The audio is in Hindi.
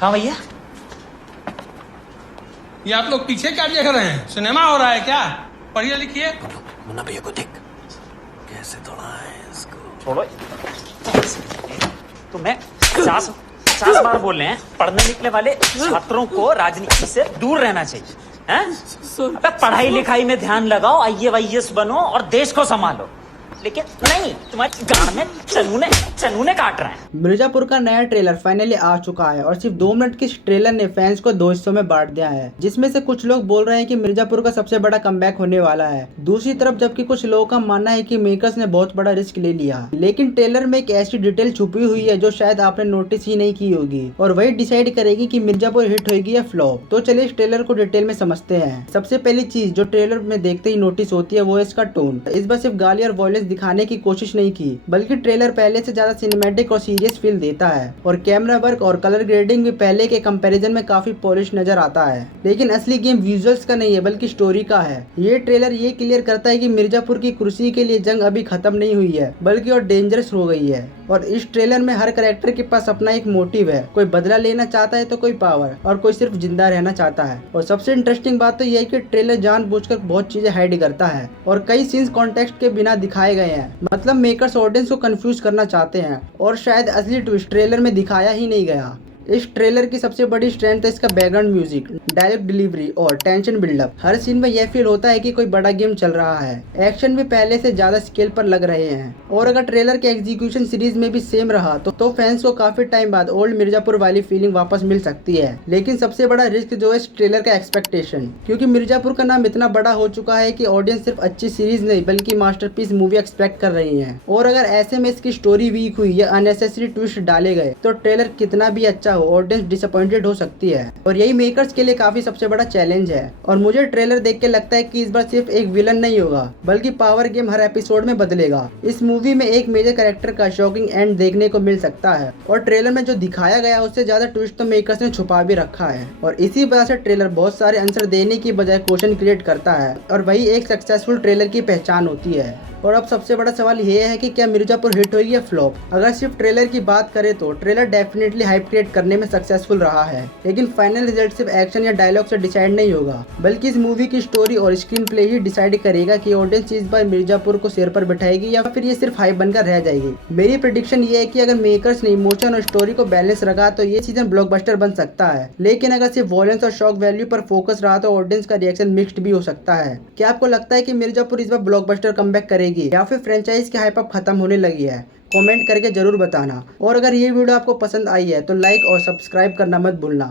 कहाँ भैया? ये आप लोग पीछे क्या देख रहे हैं? सिनेमा हो रहा है क्या? पढ़िए लिखिए। मुन्ना भैया को देख कैसे तोड़ा है इसको। छोड़ो। तो मैं 50 बार बोल रहे हैं, पढ़ने निकले वाले छात्रों को राजनीति से दूर रहना चाहिए। हैं? अबे पढ़ाई लिखाई में ध्यान लगाओ, IAS बनो और देश को संभालो। लेकिन नहीं, तुम्हारी गांड में चनूने काट रहे हैं। मिर्जापुर का नया ट्रेलर फाइनली आ चुका है और सिर्फ 2 मिनट के इस ट्रेलर ने फैंस को 2 हिस्सों में बांट दिया है, जिसमें से कुछ लोग बोल रहे हैं कि मिर्जापुर का सबसे बड़ा कमबैक होने वाला है। दूसरी तरफ जबकि कुछ लोगों का मानना है कि मेकर्स ने बहुत बड़ा रिस्क ले लिया, लेकिन ट्रेलर में एक ऐसी डिटेल छुपी हुई है जो शायद आपने नोटिस ही नहीं की होगी और वही डिसाइड करेगी कि मिर्जापुर हिट होगी या फ्लॉप। तो चलिए इस ट्रेलर को डिटेल में समझते हैं। सबसे पहली चीज जो ट्रेलर में देखते ही नोटिस होती है वो है इसका टोन। इस बार सिर्फ गाली और वॉयलेंस दिखाने की कोशिश नहीं की, बल्कि ट्रेलर पहले से ज्यादा सिनेमैटिक और सीरियस फील देता है और कैमरा वर्क और कलर ग्रेडिंग भी पहले के कंपैरिजन में काफी पॉलिश नजर आता है। लेकिन असली गेम विजुअल्स का नहीं है बल्कि स्टोरी का है। ये ट्रेलर ये क्लियर करता है कि मिर्जापुर की कुर्सी के लिए जंग अभी खत्म नहीं हुई है बल्कि और डेंजरस हो गई है। और इस ट्रेलर में हर कैरेक्टर के पास अपना एक मोटिव है। कोई बदला लेना चाहता है तो कोई पावर और कोई सिर्फ जिंदा रहना चाहता है। और सबसे इंटरेस्टिंग बात तो यह है कि ट्रेलर जानबूझकर बहुत चीजें हाइड करता है और कई सीन्स कॉन्टेक्स्ट के बिना दिखाए गए हैं। मतलब मेकर्स ऑडियंस को कंफ्यूज करना चाहते हैं और शायद असली ट्विस्ट ट्रेलर में दिखाया ही नहीं गया। इस ट्रेलर की सबसे बड़ी स्ट्रेंथ है इसका बैकग्राउंड म्यूजिक, डायरेक्ट डिलीवरी और टेंशन बिल्डअप। हर सीन में यह फील होता है कि कोई बड़ा गेम चल रहा है। एक्शन भी पहले से ज्यादा स्केल पर लग रहे हैं और अगर ट्रेलर के एग्जीक्यूशन सीरीज में भी सेम रहा तो फैंस को काफी टाइम बाद ओल्ड मिर्जापुर वाली फीलिंग वापस मिल सकती है। लेकिन सबसे बड़ा रिस्क जो है इस ट्रेलर का एक्सपेक्टेशन, क्योंकि मिर्जापुर का नाम इतना बड़ा हो चुका है कि ऑडियंस सिर्फ अच्छी सीरीज नहीं बल्कि मास्टरपीस मूवी एक्सपेक्ट कर रही है। और अगर ऐसे में इसकी स्टोरी वीक हुई या अननेसेसरी ट्विस्ट डाले गए तो ट्रेलर कितना भी अच्छा ऑडियंस डिसअपॉइंटेड हो सकती है और यही मेकर्स के लिए काफी सबसे बड़ा चैलेंज है। और मुझे ट्रेलर देख के लगता है कि इस बार सिर्फ एक विलन नहीं होगा बल्कि पावर गेम हर एपिसोड में बदलेगा। इस मूवी में एक मेजर कैरेक्टर का शॉकिंग एंड देखने को मिल सकता है और ट्रेलर में जो दिखाया गया उससे ज्यादा ट्विस्ट तो मेकर्स ने छुपा भी रखा है। और इसी वजह से ट्रेलर बहुत सारे आंसर देने की बजाय क्वेश्चन क्रिएट करता है और वही एक सक्सेसफुल ट्रेलर की पहचान होती है। और अब सबसे बड़ा सवाल ये है कि क्या मिर्जापुर हिट होगी या फ्लॉप। अगर सिर्फ ट्रेलर की बात करें तो ट्रेलर डेफिनेटली हाइप क्रिएट करने में सक्सेसफुल रहा है, लेकिन फाइनल रिजल्ट सिर्फ एक्शन या डायलॉग से डिसाइड नहीं होगा बल्कि इस मूवी की स्टोरी और स्क्रीन प्ले ही डिसाइड करेगा कि ऑडियंस इस बार मिर्जापुर को सिर पर बैठाएगी या फिर ये सिर्फ हाइप बनकर रह जाएगी। मेरी प्रेडिक्शन ये है कि अगर मेकर्स ने इमोशन और स्टोरी को बैलेंस रखा तो ये सीजन ब्लॉकबस्टर बन सकता है, लेकिन अगर सिर्फ वॉयलेंस और शॉक वैल्यू पर फोकस रहा तो ऑडियंस का रिएक्शन मिक्स्ड भी हो सकता है। क्या आपको लगता है कि मिर्जापुर इस बार ब्लॉकबस्टर कमबैक करेगी या फिर फ्रेंचाइज की हाइप अप खत्म होने लगी है? कमेंट करके जरूर बताना। और अगर ये वीडियो आपको पसंद आई है तो लाइक और सब्सक्राइब करना मत भूलना।